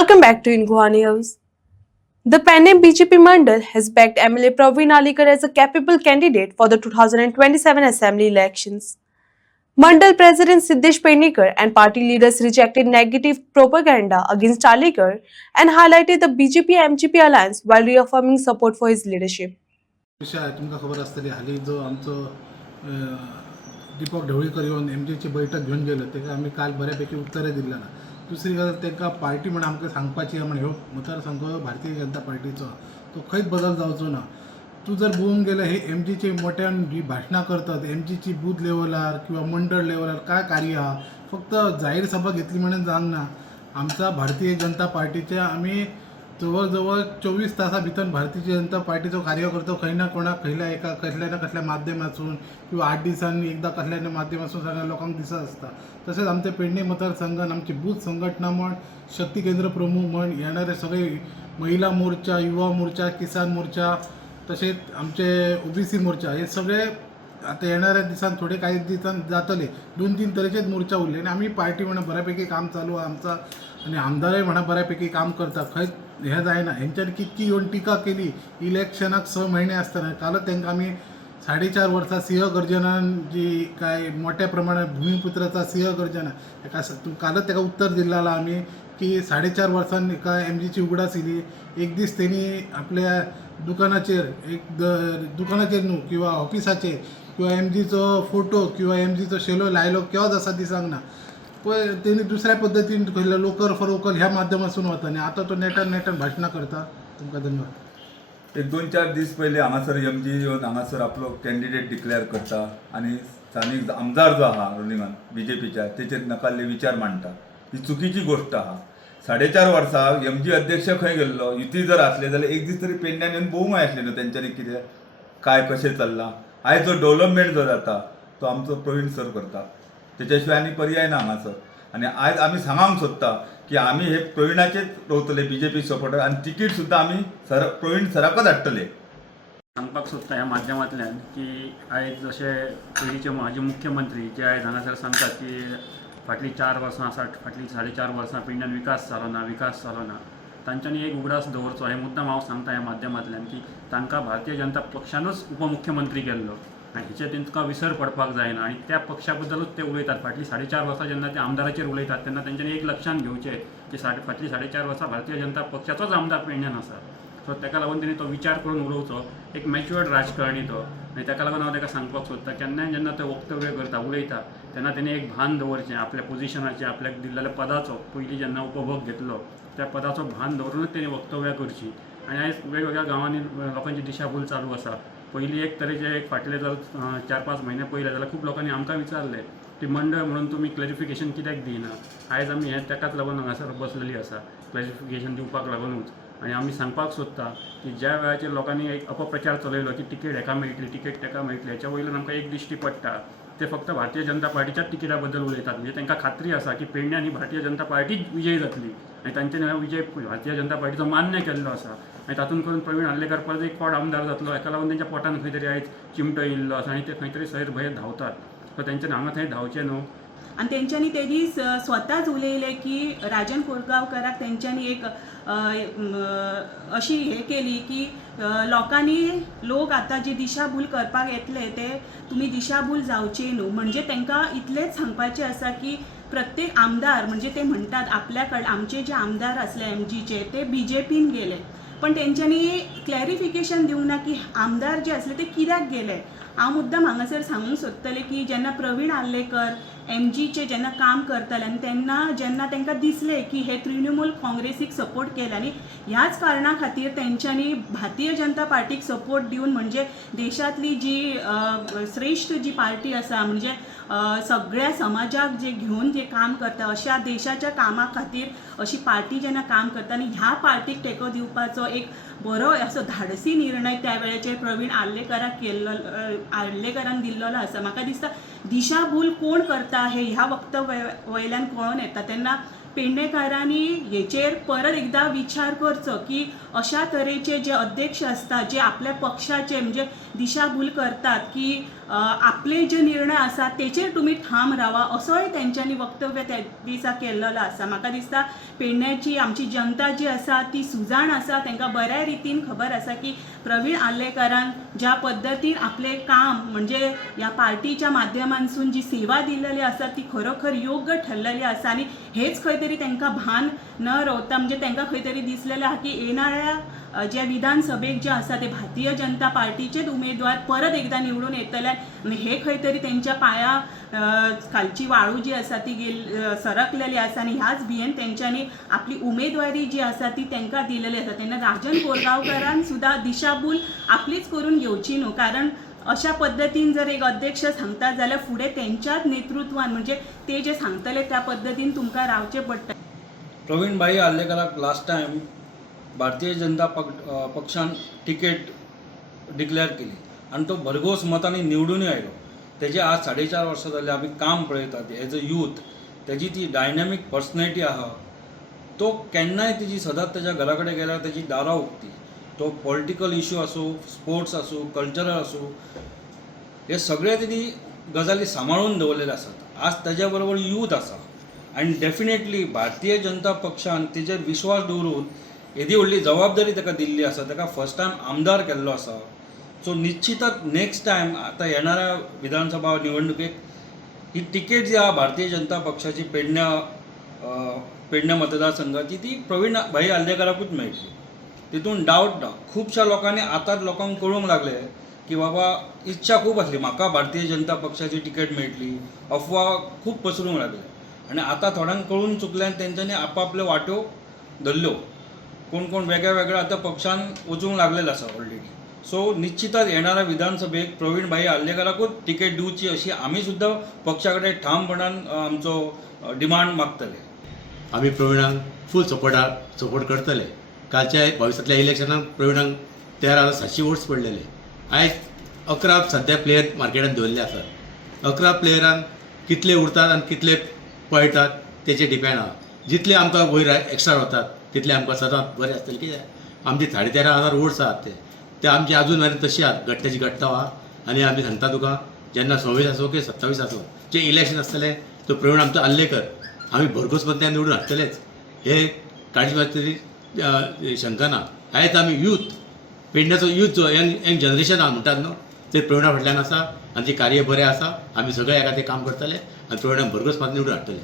Welcome back to Inguva News. The Pannem BJP Mandal has backed MLA Praveen Alikar as a capable candidate for the 2027 Assembly elections. Mandal President Siddesh Pennikar and party leaders rejected negative propaganda against Alikar and highlighted the BJP-MGP alliance while reaffirming support for his leadership. विषय आहे तुमका खबर असतली हाली जो आमचं दीपक ढवळीकर येऊन एमजीची बैठक घेऊन गेलो तेका आम्ही काल बऱ्यापैकी उत्तरे दिलेला दुसरी गजाल तेका पार्टी म्हणून आमकां सांगपाची म्हणजे ह्यो मतदारसंघ भारतीय जनता पार्टीचो तो खंयच बदल जावचो ना. तू जर पळोवंक गेल्यार हे एमजीचे मोठ्यान जी भाशणां करतात एमजीची बूथ लेवलार किंवा मंडळ लेवलार काय कार्य हा फक्त जाहीर सभा घेतली म्हणून जावंक ना. आमचा भारतीय जनता पार्टीचे आम्ही जवळजवळ 24 तासा भितर भारतीय जनता पार्टीचो कार्य करतो खंय ना कोणाक कसल्या ना कसल्या माध्यमातून किंवा 8 दिसांनी एकदा कसल्या ना माध्यमातून सगळ्या लोकांक दिसत असता. तसेच आमचे पेडणे मतदारसंघात आमची बूथ संघटना म्हण शक्ती केंद्र प्रमुख म्हण येणारे सगळे महिला मोर्चा युवा मोर्चा किसान मोर्चा तसेच आमचे ओबीसी मोर्चा हे सगळे आता येणाऱ्या दिसान थोडे काही दिसान जातले 2-3 तरेचेच मोर्चा उरले आणि आम्ही पार्टी म्हणा बऱ्यापैकी काम चालू आहे आमचा आणि आमदारही म्हणा बऱ्यापैकी काम करता खंय हे जायना हेंच्यानी कितकी येऊन टीका केली इलेक्शनाक 6 महिने असताना कालच त्यांना आम्ही 4.5 वर्सां सिंह गर्जनान जी काय मोठ्या प्रमाणात भूमिपुत्राचा सिंह गर्जना कालच त्याला उत्तर दिलेला आम्ही की 4.5 वर्सांनी काय एमजीची उगडास येयली एक दीस त्यांनी आपल्या दुकानाचेर दुकानाचेर न्हू किंवा ऑफिसाचेर किंवा एमजीचो फोटो किंवा एमजीचो शेलो लायलो केव्हाच असा दिसांक ना पण त्यांनी दुसऱ्या पद्धतीन खंयला लोकल फॉर वोकल ह्या माध्यमातून वता आणि आता तो नेटान भाशणां करता. तुमकां धन्यवाद. एक 2-4 दीस पयलीं हांगासर एमजी येवन हांगासर आपलो कॅन्डिडेट डिक्लेअर करता आनी स्थानीक आमदार जो आहा रुलिंगान बीजेपीच्या तेचेर नकाल्ले विचार मांडटा ही चुकीची गोष्ट आहा. 4.5 वर्सां एमजी अध्यक्ष खंय गेल्लो युती जर आसले जाल्यार एक दीस तरी पेडण्यान येवन पळोवंक आसले न्हू तेंच्यांनी कितें काय कशें चल्लां. आयज जो डेव्हलपमेंट जो जाता तो आमचो प्रवीण सर करता तेच्या शिवाय आनी पर्याय ना हांगासर आनी आयज आमी सांगूंक सोदता की आमी हे प्रवीणाचेच रोवतले बीजेपी सपोर्टर आनी तिकीट सुद्दां आमी प्रवीण सराकच हाडटले. सांगपाक सोदता ह्या माध्यमांतल्यान की आयज जशे पयलींचे माजी मुख्यमंत्री जे आयज हांगासर सांगतात की फाटलीं 4 वर्सां आसा फाटलीं 4.5 वर्सां पेडण्यान विकास जालो ना तांच्यांनी एक उगडास दवरचो हे मुद्दाम हांव सांगता ह्या माध्यमांतल्यान की तांकां भारतीय जनता पक्षानूच उपमुख्यमंत्री केल्लो आनी हेचे तांकां विसर पडपाक जायना आनी त्या पक्षा बद्दलूच ते उलयतात. फाटलीं 4.5 वर्सां जेन्ना ते आमदाराचेर उलयतात तेन्ना तेंच्यांनी एक लक्षांत घेवचें की फाटलीं 4.5 वर्सां भारतीय जनता पक्षाचोच आमदार पेडण्यान आसा. सो ताका लागून तेणी तो विचार करून उलोवचो एक मॅच्युअर्ड राजकारणी तो आनी ताका लागून हांव ताका सांगपाक सोदता केन्नाय जेन्ना तो वक्तव्य करता उलयता तेन्ना तेणी एक भान दवरचें आपल्या पोजिशनाचें आपल्याक दिल्लेल्या पदाचो पयलीं जेन्ना उपभोग घेतलो त्या पदाचो भान दवरूनच तेणी वक्तव्यां करची. आनी आयज वेगवेगळ्या गांवांनी लोकांची दिशाभूल चालू आसा. पयलीं एक तरेचे एक फाटले जर 4-5 म्हयने पयले जाल्यार खूब लोकांनी आमकां विचारलें की मंडळ म्हणून तुमी क्लॅरिफिकेशन कित्याक दिना. आयज आमी हें ताकाच लागून हांगासर बसलेलीं आसा क्लॅरिफिकेशन दिवपाक लागूनच. आनी आमी सांगपाक सोदता की ज्या वेळाचेर लोकांनी एक अपप्रचार चलयलो की तिकेट हेका मेळटली तिकेट ताका मेळटली हेच्या वयल्यान आमकां एक दिश्टी पडटा ते फक्त भारतीय जनता पार्टीच्याच तिकेटा बद्दल उलयतात. म्हणजे तांकां खात्री आसा की पेडण्यान ही भारतीय जनता पार्टीच विजयी जातली आनी तांच्यानी विजय भारतीय जनता पार्टीचो मान्य केल्लो आसा आनी तातूंत करून प्रवीण आर्लेकर परत एक फावट आमदार जातलो हेका लागून तेंच्या पोटान खंय तरी आयज चिमटो येयल्लो आसा आनी ते खंय तरी सैर भयर धांवतात. सो तेंच्यानी हांगा थंय धांवचें न्हू. आणि त्यांच्यानी तेजी स्वताच उलयले की राजन कोरगांवकराक तेंच्यांनी एक अशी हे केली की लोक आता जी दिशाभूल करपाक येतले ते तुम्ही दिशाभूल जावचे न्हू. म्हणजे तांकां इतलेंच सांगपाचें आसा की प्रत्येक आमदार म्हणजे ते म्हणटात आपल्याकडे आमचे जे आमदार असले एमजीचे ते बीजेपीन गेले पण तेंच्यांनी क्लॅरिफिकेशन दिवंक ना की आमदार जे असले ते कित्याक गेले. हांव मुद्दाम हांगासर सांगूंक सोदतलें की जेन्ना प्रवीण आर्लेकर एमजीचे जेन्ना काम करताले आनी तेन्ना जेन्ना तांकां दिसलें की हे तृणमूल काँग्रेसीक सपोर्ट केले आनी ह्याच कारणां खातीर तेंच्यांनी भारतीय जनता पार्टीक सपोर्ट दिवन म्हणजे देशांतली जी श्रेष्ठ जी पार्टी आसा म्हणजे सगळ्या समाजाक जे घेवन जे काम करता अशा देशाच्या कामा खातीर अशी पार्टी जेन्ना काम करता आनी ह्या पार्टीक तेंको दिवपाचो एक बरो असो धाडसी निर्णय त्या वेळाचेर प्रवीण आर्लेकरान दिल्लो आसा. म्हाका दिसता दिशाभूल कोण करता हे ह्या वक्तव्या वयल्यान कळोन येता तेन्ना पेडणेकारांनी हेचेर परत एकदा विचार करचो की अशा तरेचे जे अध्यक्ष असतात जे आपल्या पक्षाचे म्हणजे दिशाभूल करतात की आपले जे निर्णय आसा तेचेर तुमी ठाम रावा असोय तेंच्यांनी वक्तव्य त्या दिसा केल्लो आसा. म्हाका दिसता पेडण्याची आमची जनता जी आसा ती सुजाण आसा, तांकां बऱ्या रितीन खबर आसा की प्रवीण आल्लेकरान ज्या पद्दतीन आपले काम म्हणजे ह्या पार्टीच्या माध्यमांसून जी सेवा दिलेली आसा ती खरोखर योग्य ठरलेली आसा. आनी हेच खंय तरी तांकां भान न रावता म्हणजे तांकां खंय तरी दिसलेलें आहा की येणाऱ्या जे विधानसभेक जे आसा ते भारतीय जनता पार्टीचेच उमेदवार परत एकदा निवडून येतले आनी हे खंय तरी तेंच्या पांया खालची वाळू जी आसा ती सरकलेली आसा आनी ह्याच भियेन तेंच्यांनी आपली उमेदवारी जी आसा ती तांकां दिलेली आसा. तेन्ना राजन कोरगांवकरान सुद्दां दिशाभूल आपलीच करून घेवची न्हू, कारण अशा पद्दतीन जर एक अध्यक्ष सांगता जाल्यार फुडें तेंच्याच नेतृत्वान म्हणजे ते जे सांगतले त्या पद्दतीन तुमकां रावचें पडटा. प्रवीण भाई आल्लेकराक लास्ट टायम भारतीय जनता पक्षान तिकेट डिक्लेअर केली आणि तो भरघोस मतांनी निवडूनय आयलो. तेजे आज 4.5 वर्सां जाली आमी काम पळयतात एज अ यूथ. तेजी ती डायनॅमीक पर्सनॅलिटी आहा, तो केन्नाय तेजी सदांच तेज्या घरा कडेन गेल्यार तेजी दारां उक्ती. तो पॉलिटिकल इश्यू आसूं, स्पोर्ट्स आसूं, कल्चरल आसूं, हे सगळे तेणी गजाली सांबाळून दवरलेले आसात. आज तेज्या बरोबर यूथ आसा आनी डेफिनेटली भारतीय जनता पक्षान तेजेर विश्वास दवरून येदी व्हडली जबाबदारी ताका दिल्ली आसा. ताका फर्स्ट टायम आमदार केल्लो आसा. सो निश्चितच नेक्स्ट टायम आतां येणाऱ्या विधानसभा निवडणुकेक ही तिकेट जी आहा भारतीय जनता पक्षाची पेडण्या मतदारसंघाची ती प्रवीण भाई आल्लेकराकूच मेळटली. तितून डावट ना. खुबश्या लोकांनी आतांच लोकांक कळूंक लागले की बाबा इच्छा खूब आसली म्हाका भारतीय जनता पक्षाची तिकेट मेळटली, अफवा खूब पसरूंक लागले आनी आतां थोड्यांक कळून चुकल्यान तेंच्यांनी आपापल्यो वाट्यो धरल्यो. कोण कोण वेगळ्या वेगळ्या आतां पक्षान वचूंक लागलेले आसा ऑलरेडी. सो निश्चितच येणाऱ्या विधानसभेक प्रवीण भाई आल्लेकराकूच तिकेट दिवची अशी आमी सुद्दां पक्षा कडेन ठामपणान आमचो डिमांड मागतले. आमी प्रवीणाक फूल सपोर्ट करतले. कालच्या भविष्यातल्या इलेक्शनाक प्रवीणाक 13,700 वोट्स पडलेले. आयज 11 सध्या प्लेयर मार्केटान दवरले आसात. 11 प्लेयरान कितले उरतात आनी कितले पळटात तेचेर डिपेंड आहा. जितले आमकां वयर एक्स्ट्रा वतात तितले आमकां सदांच बरें आसतलें. कित्याक आमचे 13,500 वोट्स आहात ते आमचे अजून मेरेन तशी आहात, घट्टाची घट्टा आहा. आनी आमी सांगता तुका जेन्ना 26 आसूं की 27 आसूं जे इलेक्शन आसतलें तो प्रवीण आमचो आल्लेकर आमी भरघोस मतान निवडून हाडटलेच. हे काळजी तरी शंका ना. आयज आमी यूथ पेडण्याचो यूथ जो यंग जनरेशन आहा म्हणटात न्हू ते प्रवीणा फाटल्यान आसा आनी ते कार्य बरें आसा. आमी सगळे एका ते काम करतले आनी प्रवीणाक भरघोस मतान निवडून हाडटले.